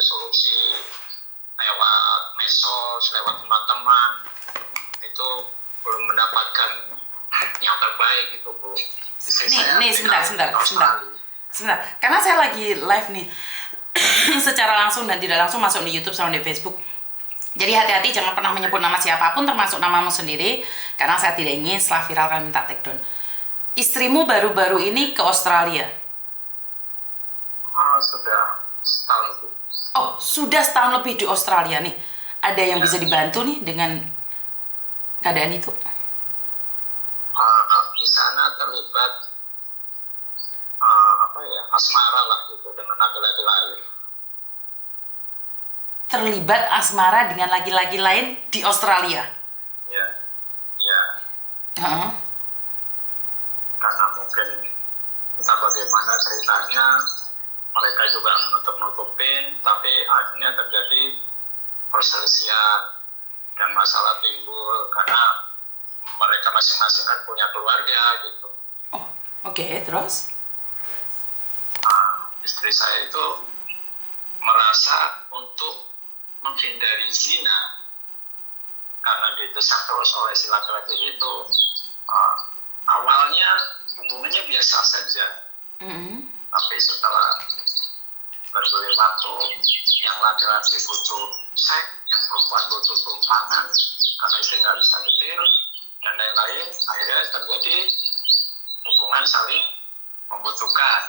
mencari solusi lewat medsos, lewat teman-teman, itu belum mendapatkan yang terbaik gitu Bu. Nih sebentar. Karena saya lagi live nih secara langsung dan tidak langsung masuk di YouTube sama di Facebook. Jadi hati-hati, jangan pernah menyebut nama siapapun termasuk namamu sendiri, karena saya tidak ingin setelah viral kalian minta take down. Istrimu baru-baru ini ke Australia? Sudah setahun lebih. Oh, sudah setahun lebih di Australia nih. Ada yang bisa dibantu nih dengan keadaan itu? Di sana terlibat asmara lah gitu dengan laki-laki lain. Terlibat asmara dengan laki-laki lain di Australia? Ya. Karena mungkin entah bagaimana ceritanya, mereka juga menutup-nutupin, tapi akhirnya terjadi perselisihan dan masalah timbul karena mereka masing-masing kan punya keluarga gitu. Oh, oke, terus? Istri saya itu merasa untuk menghindari zina karena didesak terus oleh si laki-laki itu. Awalnya hubungannya biasa saja, tapi setelah berbagai waktu yang laki-laki butuh seks, yang perempuan butuh tumpangan karena istri nggak bisa nyetir dan lain-lain, akhirnya terjadi hubungan saling membutuhkan,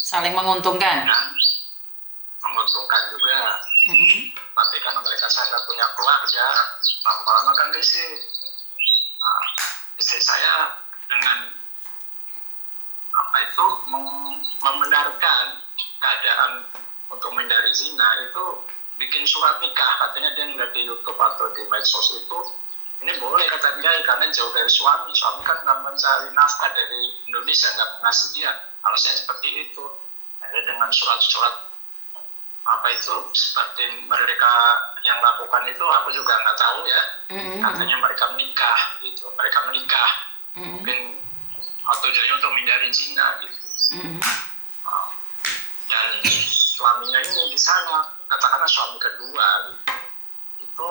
saling menguntungkan dan menguntungkan juga. Tapi karena mereka sadar punya keluarga, lama-lama kan risih. Istri saya dengan membenarkan keadaan untuk menghindari zina itu bikin surat nikah, katanya dia ngeliat di YouTube atau di medsos itu, ini boleh kata dia karena jauh dari suami kan nggak mencari nafkah dari Indonesia, nggak mengasih dia, alasannya seperti itu. Ada dengan surat-surat seperti mereka yang lakukan itu, aku juga nggak tahu ya. Katanya mereka menikah gitu, mungkin tujuannya untuk menghindari zina gitu. Dan suaminya ini di sana, katakanlah suami kedua gitu, itu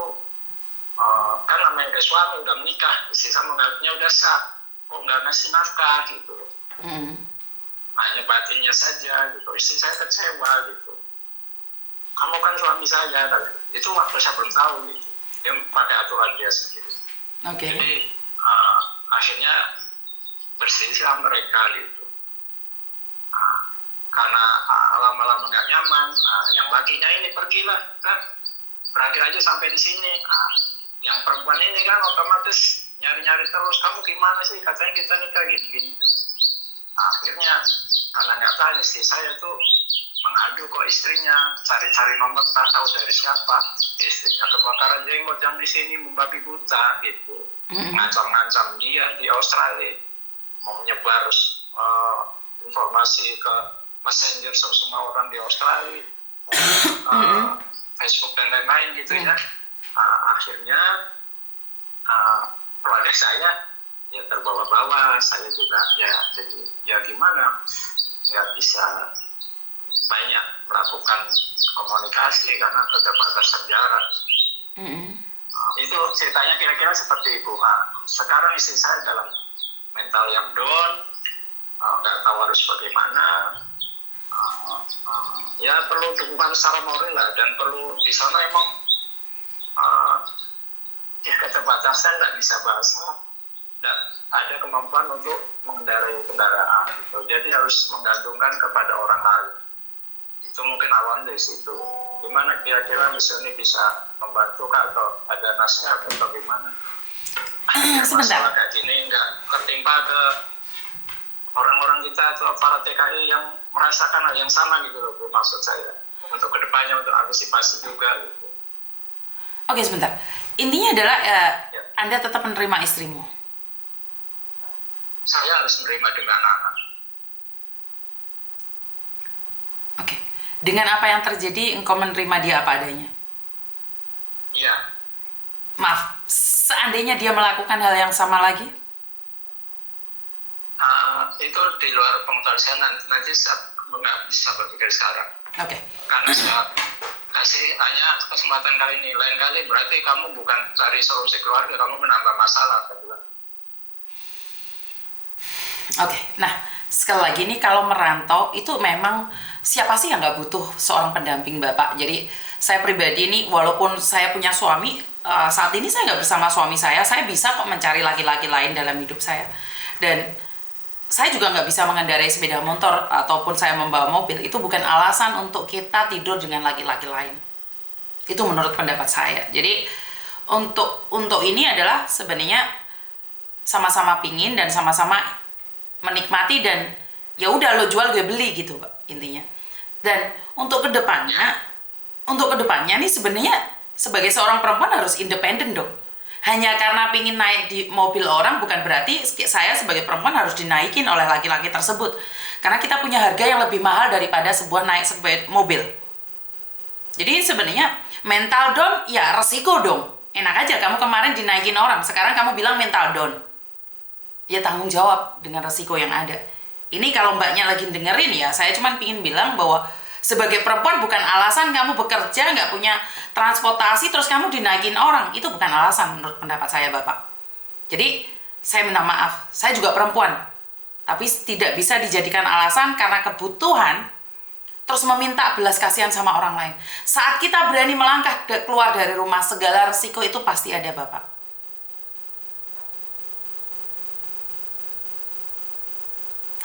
kan namanya udah suami, udah menikah, istri sama menganggapnya udah sah, kok nggak ngasih nafkah gitu. Hanya batinnya saja gitu. Istri saya kecewa gitu, kamu kan suami saya kan. Itu waktu saya belum tahu gitu, dia pakai aturan dia sendiri. Jadi akhirnya berselisih mereka gitu. Karena lama-lama nggak nyaman, yang lakinya ini pergilah kan, berakhir aja sampai di sini. Yang perempuan ini kan otomatis nyari-nyari terus, kamu gimana sih, katanya kita nikah gini-gini. Akhirnya karena nggak tahu, istri saya tuh mengadu ke istrinya, cari-cari nomor, tak tahu dari siapa. Istrinya kebakaran jenggot yang di sini, membabi buta gitu, ngancam-ngancam dia di Australia, mau menyebar informasi ke messenger semua orang di Australia, Facebook dan lain-lain gitu ya. Akhirnya keluarga saya ya terbawa-bawa, saya juga jadi gimana, nggak bisa banyak melakukan komunikasi karena keterbatasan jarak. Itu ceritanya kira-kira seperti itu. Sekarang istri saya dalam mental yang down, nggak tahu harus bagaimana. Ya perlu dukungan secara moral lah, dan perlu di sana emang keterbatasan, nggak bisa bahasa, nggak ada kemampuan untuk mengendarai kendaraan gitu. Jadi harus menggantungkan kepada orang lain. Itu mungkin awal dari situ. Gimana kira-kira misalnya bisa membantu atau ada nasihat atau gimana? Sebentar. Masalah kayak gini nggak ketimpa ke orang-orang kita atau para TKI yang merasakan hal yang sama gitu loh, maksud saya. Untuk kedepannya, untuk antisipasi juga gitu. Oke, sebentar. Intinya adalah Anda tetap menerima istrimu. Saya harus menerima dengan anak. Oke. Dengan apa yang terjadi, engkau menerima dia apa adanya? Iya. Maaf, seandainya dia melakukan hal yang sama lagi? Itu di luar pengetahuan saya, nanti saya nggak bisa berpikir sekarang. Oke. Karena saya kasih hanya kesempatan kali ini, lain kali berarti kamu bukan cari solusi keluarga, kamu menambah masalah. Oke, nah sekali lagi nih kalau merantau itu memang siapa sih yang nggak butuh seorang pendamping Bapak. Jadi saya pribadi ini walaupun saya punya suami, saat ini saya nggak bersama suami saya bisa kok mencari laki-laki lain dalam hidup saya. Dan saya juga nggak bisa mengendarai sepeda motor ataupun saya membawa mobil. Itu bukan alasan untuk kita tidur dengan laki-laki lain. Itu menurut pendapat saya. Jadi untuk ini adalah sebenarnya sama-sama pingin dan sama-sama menikmati, dan ya udah lo jual gue beli gitu Pak intinya. Dan untuk kedepannya nih sebenarnya sebagai seorang perempuan harus independen dong. Hanya karena pingin naik di mobil orang bukan berarti saya sebagai perempuan harus dinaikin oleh laki-laki tersebut. Karena kita punya harga yang lebih mahal daripada naik sebuah mobil. Jadi sebenarnya mental down ya resiko dong. Enak aja kamu kemarin dinaikin orang, sekarang kamu bilang mental down. Ya tanggung jawab dengan resiko yang ada. Ini kalau mbaknya lagi dengerin ya, saya cuma pingin bilang bahwa sebagai perempuan bukan alasan kamu bekerja nggak punya transportasi terus kamu dinaikin orang. Itu bukan alasan menurut pendapat saya Bapak. Jadi saya minta maaf, saya juga perempuan. Tapi tidak bisa dijadikan alasan karena kebutuhan terus meminta belas kasihan sama orang lain. Saat kita berani melangkah keluar dari rumah, segala resiko itu pasti ada Bapak.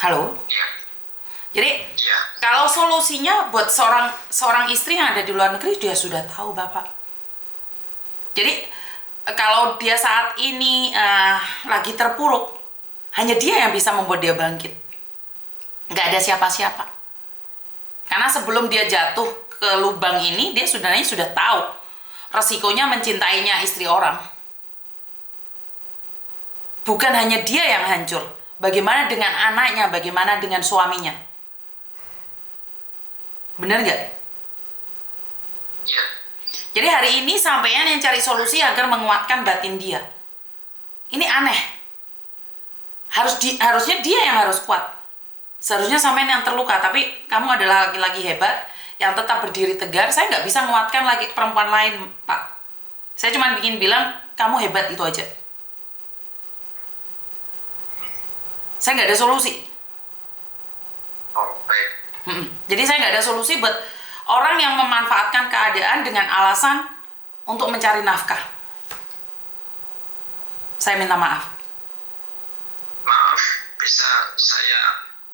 Halo? Jadi kalau solusinya buat seorang istri yang ada di luar negeri, dia sudah tahu Bapak. Jadi kalau dia saat ini lagi terpuruk, hanya dia yang bisa membuat dia bangkit. Nggak ada siapa-siapa. Karena sebelum dia jatuh ke lubang ini, dia sebenarnya sudah tahu resikonya mencintainya istri orang. Bukan hanya dia yang hancur. Bagaimana dengan anaknya, bagaimana dengan suaminya? Bener nggak? Iya. Jadi hari ini sampean yang cari solusi agar menguatkan batin dia. Ini aneh. Harusnya dia yang harus kuat. Seharusnya sampean yang terluka, tapi kamu adalah laki-laki hebat yang tetap berdiri tegar. Saya nggak bisa menguatkan lagi perempuan lain, Pak. Saya cuma bikin bilang kamu hebat, itu aja. Saya nggak ada solusi. Jadi saya nggak ada solusi buat orang yang memanfaatkan keadaan dengan alasan untuk mencari nafkah. Saya minta maaf. Maaf, bisa saya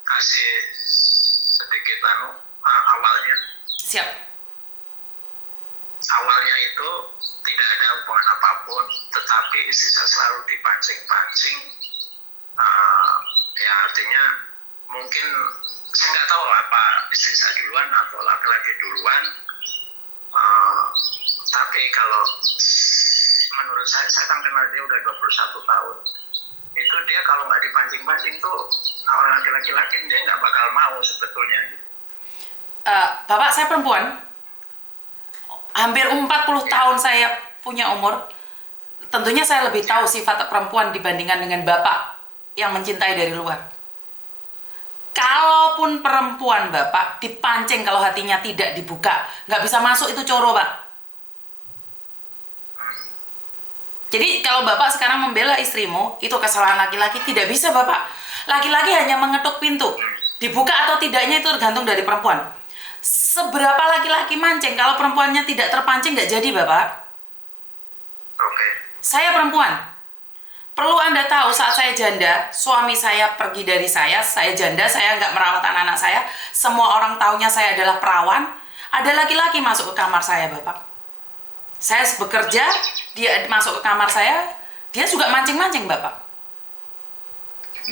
kasih sedikit awalnya? Siap. Awalnya itu tidak ada hubungan apapun, tetapi istri saya selalu dipancing-pancing. Ya artinya mungkin saya nggak tahu apa istri saya duluan atau laki-laki duluan, tapi kalau menurut saya kan kenal dia udah 21 tahun, itu dia kalau nggak dipancing-pancing tuh orang laki-laki dia nggak bakal mau sebetulnya. Bapak, saya perempuan, hampir 40 tahun saya punya umur, tentunya saya lebih tahu sifat perempuan dibandingkan dengan Bapak yang mencintai dari luar. Kalaupun perempuan Bapak dipancing kalau hatinya tidak dibuka, nggak bisa masuk, itu coro Pak. Jadi kalau Bapak sekarang membela istrimu, itu kesalahan laki-laki, tidak bisa Bapak. Laki-laki hanya mengetuk pintu, dibuka atau tidaknya itu tergantung dari perempuan. Seberapa laki-laki mancing, kalau perempuannya tidak terpancing nggak jadi Bapak. Oke. Saya perempuan. Perlu Anda tahu, saat saya janda, suami saya pergi dari saya janda, saya nggak merawat anak-anak saya, semua orang taunya saya adalah perawan, ada laki-laki masuk ke kamar saya, Bapak. Saya bekerja, dia masuk ke kamar saya, dia juga mancing-mancing, Bapak.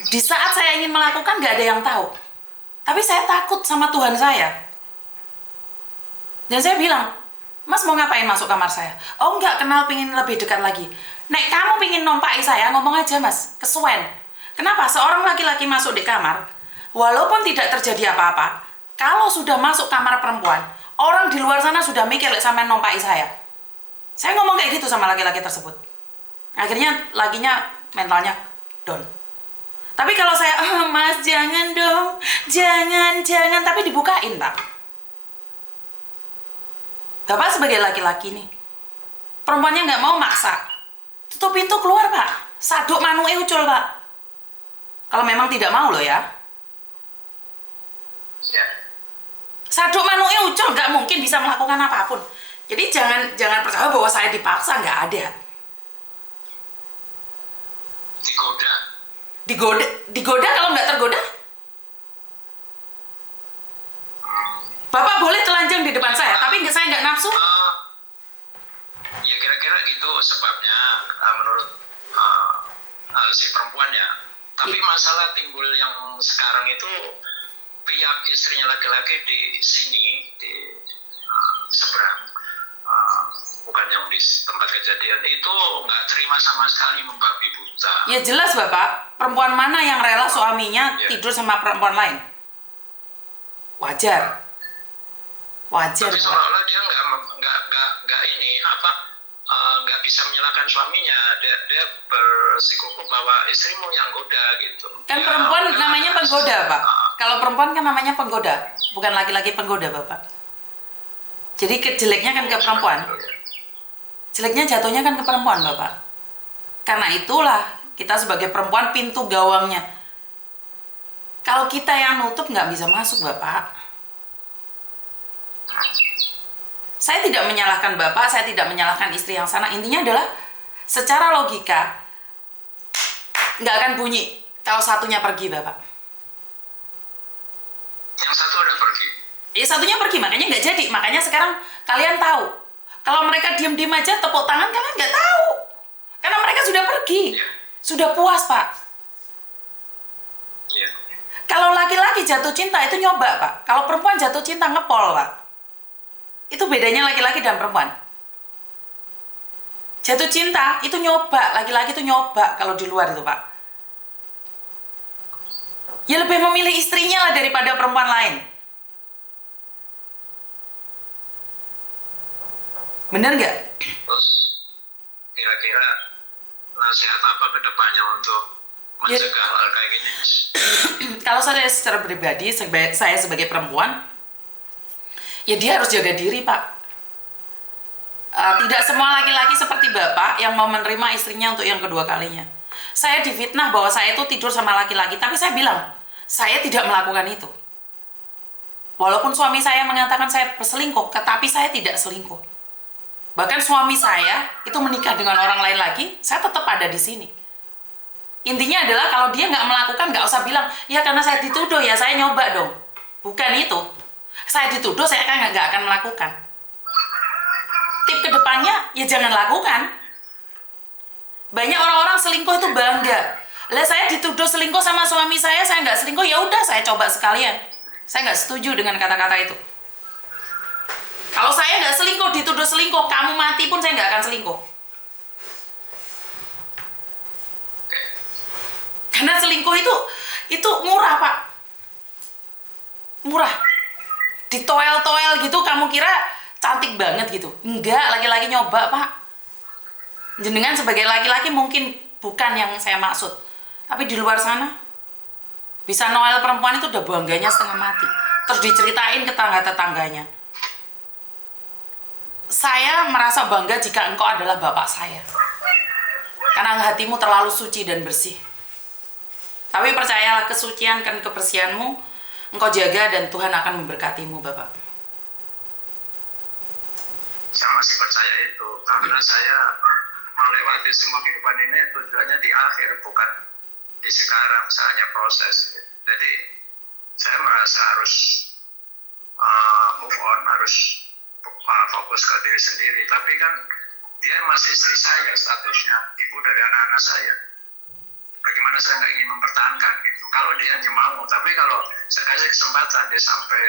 Di saat saya ingin melakukan, nggak ada yang tahu. Tapi saya takut sama Tuhan saya. Dan saya bilang, Mas mau ngapain masuk kamar saya? Oh nggak, kenal, pingin lebih dekat lagi. Nek kamu pingin nompai saya, ngomong aja Mas, kesuwen. Kenapa? Seorang laki-laki masuk di kamar, walaupun tidak terjadi apa-apa, kalau sudah masuk kamar perempuan, orang di luar sana sudah mikir sampai nompai saya. Saya ngomong kayak gitu sama laki-laki tersebut. Akhirnya lakinya mentalnya down. Tapi kalau saya, oh, Mas jangan dong, jangan, tapi dibukain Pak. Bapak sebagai laki-laki nih, perempuannya nggak mau maksa, tutup pintu keluar Pak, saduk manuke ucul Pak. Kalau memang tidak mau loh ya. Ya. Saduk manuke ucul, nggak mungkin bisa melakukan apapun. Jadi jangan percaya bahwa saya dipaksa, nggak ada. Digoda kalau nggak tergoda? Bapak boleh telanjang di depan saya, tapi saya nggak nafsu. Ya kira-kira gitu sebabnya menurut si perempuan ya. Tapi masalah timbul yang sekarang itu pihak istrinya laki-laki di sini di seberang, bukan yang di tempat kejadian itu nggak terima sama sekali, membabi buta. Ya jelas Bapak, perempuan mana yang rela suaminya tidur sama perempuan lain? Wajar. Tapi seolah-olah dia nggak ini apa, nggak bisa menyalahkan suaminya. Dia bersikukuh bahwa istrimu yang goda gitu. Kan ya, perempuan namanya penggoda Pak. Kalau perempuan kan namanya penggoda, bukan laki-laki penggoda Bapak. Jadi jeleknya kan ke perempuan. Jeleknya jatuhnya kan ke perempuan Bapak. Karena itulah kita sebagai perempuan pintu gawangnya. Kalau kita yang nutup nggak bisa masuk Bapak. Saya tidak menyalahkan Bapak, saya tidak menyalahkan istri yang sana. Intinya adalah secara logika nggak akan bunyi kalau satunya pergi Bapak. Yang satu udah pergi. Ya satunya pergi, makanya nggak jadi. Makanya sekarang kalian tahu. Kalau mereka diem-diem aja tepuk tangan, kalian nggak tahu. Karena mereka sudah pergi. Yeah. Sudah puas Pak. Yeah. Kalau laki-laki jatuh cinta itu nyoba Pak. Kalau perempuan jatuh cinta ngepol Pak. Itu bedanya laki-laki dan perempuan. Jatuh cinta itu nyoba, laki-laki itu nyoba kalau di luar itu Pak. Ya lebih memilih istrinya lah daripada perempuan lain. Bener nggak? Terus kira-kira nasihat apa ke depannya untuk mencegah hal kayak gini? Kalau saya secara pribadi, saya sebagai perempuan, ya dia harus jaga diri Pak. Tidak semua laki-laki seperti Bapak yang mau menerima istrinya untuk yang kedua kalinya. Saya difitnah bahwa saya itu tidur sama laki-laki, tapi saya bilang, saya tidak melakukan itu. Walaupun suami saya mengatakan saya berselingkuh, tetapi saya tidak selingkuh. Bahkan suami saya itu menikah dengan orang lain lagi, saya tetap ada di sini. Intinya adalah kalau dia nggak melakukan, nggak usah bilang, ya karena saya dituduh ya saya nyoba dong. Bukan itu. Saya dituduh, saya kan nggak akan melakukan. Tip kedepannya, ya jangan lakukan. Banyak orang-orang selingkuh itu bangga. Lah saya dituduh selingkuh sama suami saya nggak selingkuh, ya udah saya coba sekalian. Saya nggak setuju dengan kata-kata itu. Kalau saya nggak selingkuh, dituduh selingkuh, kamu mati pun saya nggak akan selingkuh. Karena selingkuh itu murah Pak. Murah. Ditoel-toel gitu, kamu kira cantik banget gitu. Enggak, laki-laki nyoba Pak. Jenengan sebagai laki-laki mungkin bukan yang saya maksud. Tapi di luar sana, bisa noel perempuan itu udah bangganya setengah mati. Terus diceritain ke tetangga-tetangganya. Saya merasa bangga jika engkau adalah bapak saya. Karena hatimu terlalu suci dan bersih. Tapi percayalah kesucian dan kebersihanmu, engkau jaga dan Tuhan akan memberkatimu Bapak. Saya masih percaya itu, karena saya melewati semua kehidupan ini tujuannya di akhir, bukan di sekarang. Saya hanya proses. Jadi saya merasa harus move on, harus fokus ke diri sendiri. Tapi kan dia masih istri saya statusnya, ibu dari anak-anak saya. Bagaimana saya nggak ingin mempertahankan gitu. Kalau dia hanya mau, tapi kalau saya kasih kesempatan dia sampai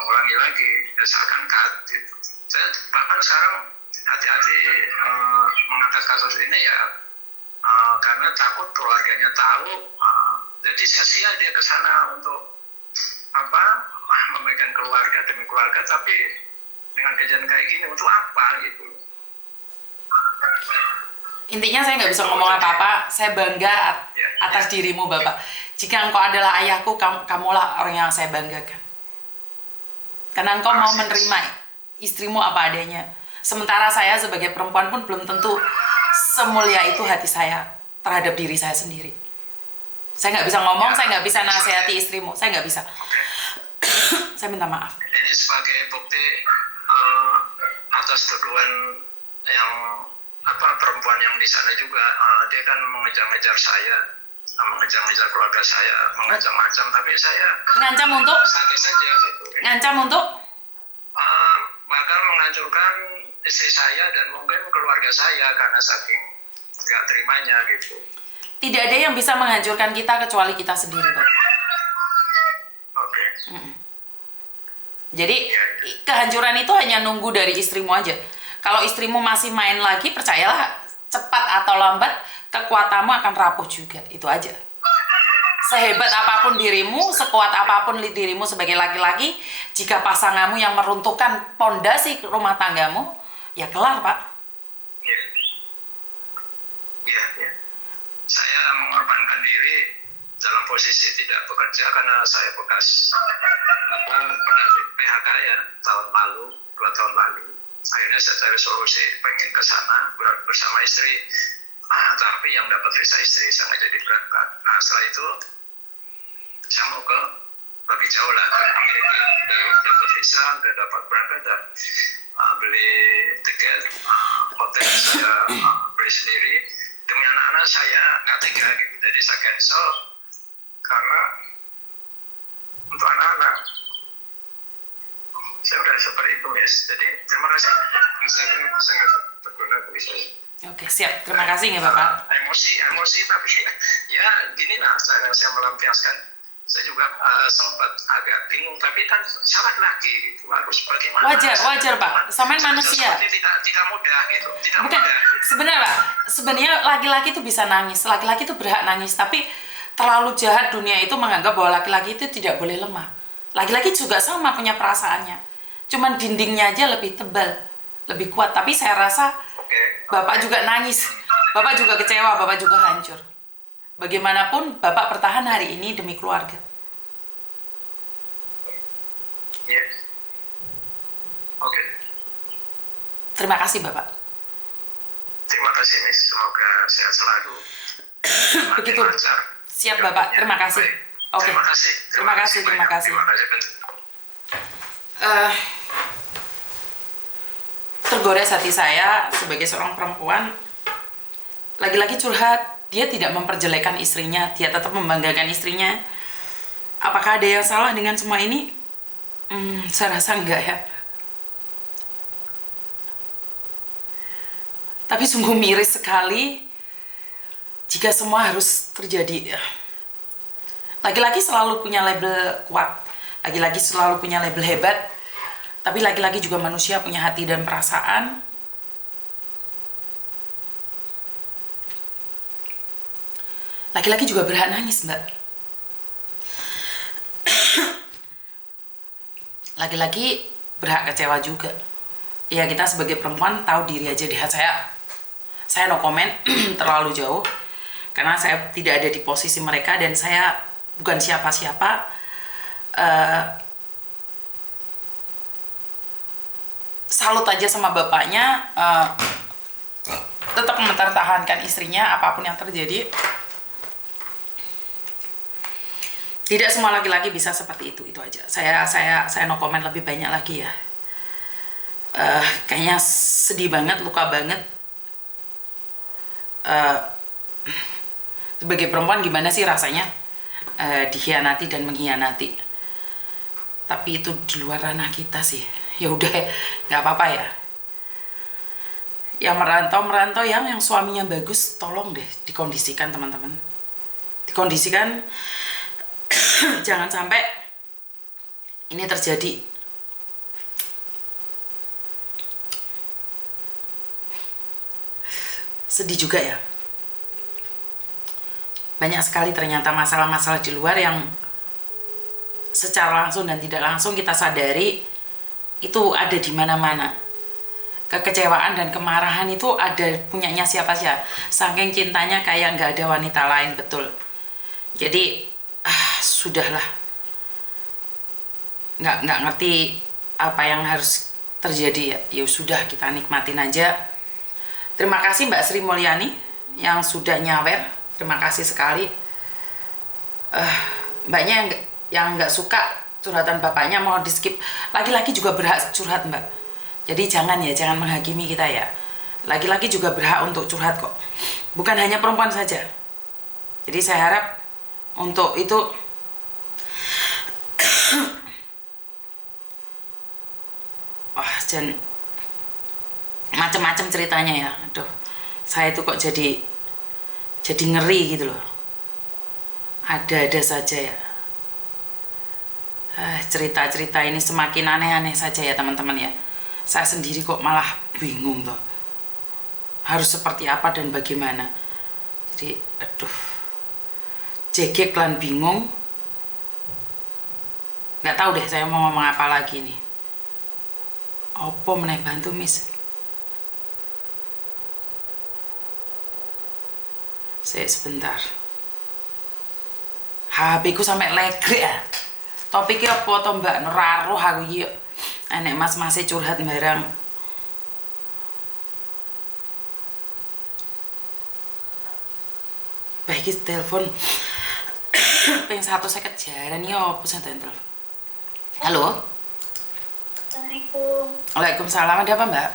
mengulangi lagi, ya saya akan cut gitu. Saya bahkan sekarang hati-hati mengangkat kasus ini ya, karena takut keluarganya tahu. Jadi sia-sia dia ke sana untuk memegang keluarga demi keluarga, tapi dengan kejadian kayak gini untuk apa gitu. Intinya saya nggak bisa ngomong apa-apa. Saya bangga atas dirimu Bapak. Jika engkau adalah ayahku, kamulah orang yang saya banggakan. Karena engkau mau menerima istrimu apa adanya. Sementara saya sebagai perempuan pun belum tentu semulia itu hati saya terhadap diri saya sendiri. Saya nggak bisa ngomong, saya nggak bisa nasihati istrimu, saya nggak bisa. Saya minta maaf. Ini sebagai bukti atas tuduhan yang perempuan yang di sana juga, dia kan mengejar-ngejar saya, mengejar-ngejar keluarga saya, mengancam-ancam, tapi saya ngancam untuk santai saja gitu. Ngancam untuk bahkan menghancurkan istri saya dan mungkin keluarga saya karena saking nggak terimanya gitu. Tidak ada yang bisa menghancurkan kita kecuali kita sendiri, Pak. Oke. Jadi kehancuran itu hanya nunggu dari istrimu aja. Kalau istrimu masih main lagi, percayalah cepat atau lambat kekuatanmu akan rapuh juga. Itu aja. Sehebat apapun dirimu, sekuat apapun dirimu sebagai laki-laki, jika pasanganmu yang meruntuhkan pondasi rumah tanggamu, ya kelar, Pak. Iya. Saya mengorbankan diri dalam posisi tidak bekerja karena saya bekas pernah di PHK ya tahun lalu, 2 tahun lalu. Akhirnya saya cari solusi, pengen ke sana bersama istri. Tapi yang dapat visa istri, saya nggak jadi berangkat. Setelah itu saya mau ke lebih jauh lah, ke Amerika. Dapat visa, udah dapat berangkat, dan beli tiket hotel saya beli sendiri. Demi anak-anak saya nggak tega gitu, jadi saya cancel karena untuk anak-anak saya udah seperti itu, Miss. Jadi terima kasih, bisa sangat berguna bagi saya. Oke, siap. Terima kasih ya, Bapak. Emosi tapi ya gini lah, saya melampiaskan. Saya juga sempat agak bingung, tapi kan salah lagi gitu, harus bagaimana? Wajar, Pak. Samain manusia. Tidak mudah gitu, tidak Bukan, mudah. sebenarnya, Pak. Sebenarnya laki-laki itu bisa nangis, laki-laki itu berhak nangis, tapi terlalu jahat dunia itu menganggap bahwa laki-laki itu tidak boleh lemah. Laki-laki juga sama punya perasaannya, cuman dindingnya aja lebih tebal, lebih kuat. Tapi saya rasa Bapak juga nangis, Bapak juga kecewa, Bapak juga hancur. Bagaimanapun Bapak bertahan hari ini demi keluarga. Iya. Oke. Terima kasih, Bapak. Terima kasih, Miss. Semoga sehat selalu. Begitu. Siap, Bapak. Terima kasih. Oke. Terima kasih. Tergores hati saya sebagai seorang perempuan. Lagi-lagi curhat. Dia tidak memperjelekkan istrinya, dia tetap membanggakan istrinya. Apakah ada yang salah dengan semua ini? Saya rasa enggak ya. Tapi sungguh miris sekali jika semua harus terjadi. Laki-laki selalu punya label kuat, laki-laki selalu punya label hebat, tapi laki-laki juga manusia, punya hati dan perasaan. Laki-laki juga berhak nangis, Mbak. Laki-laki berhak kecewa juga. Ya, kita sebagai perempuan tahu diri aja deh. Saya no comment terlalu jauh karena saya tidak ada di posisi mereka dan saya bukan siapa-siapa. Salut aja sama bapaknya, tetap mempertahankan istrinya apapun yang terjadi. Tidak semua laki-laki bisa seperti itu aja. Saya no comment lebih banyak lagi ya. Kayaknya sedih banget, luka banget. Sebagai perempuan gimana sih rasanya dikhianati dan mengkhianati? Tapi itu di luar ranah kita sih. Ya udah, nggak apa-apa ya. Yang merantau yang suaminya bagus, tolong deh dikondisikan, teman-teman. Dikondisikan. Jangan sampai ini terjadi. Sedih juga ya. Banyak sekali ternyata masalah-masalah di luar yang secara langsung dan tidak langsung kita sadari itu ada di mana-mana. Kekecewaan dan kemarahan itu ada punyanya siapa saja. Saking cintanya kayak nggak ada wanita lain, betul. Jadi sudahlah, nggak ngerti apa yang harus terjadi ya, ya sudah kita nikmatin aja. Terima kasih Mbak Sri Mulyani yang sudah nyawer, terima kasih sekali. Mbaknya yang nggak suka curhatan bapaknya mau di skip. Laki-laki juga berhak curhat Mbak, jadi jangan menghakimi kita ya. Laki-laki juga berhak untuk curhat kok, bukan hanya perempuan saja. Jadi saya harap untuk itu dan macam-macam ceritanya ya. Aduh, saya itu kok jadi ngeri gitu loh. Ada-ada saja ya. Cerita-cerita ini semakin aneh-aneh saja ya teman-teman ya. Saya sendiri kok malah bingung tuh, harus seperti apa dan bagaimana. Jadi aduh, jegek lan bingung. Nggak tahu deh saya mau ngomong apa lagi nih. Opo meneh bantu Miss. Sebentar. HP ku sampai legrek ya. Topiknya apa to Mbak? Neraruh aku iki. Enek mas-mase curhat barang. Baik telepon. Ping 1 saya kejaran ya apa sing telepon. Halo. Assalamualaikum. Waalaikumsalam, ada apa Mbak?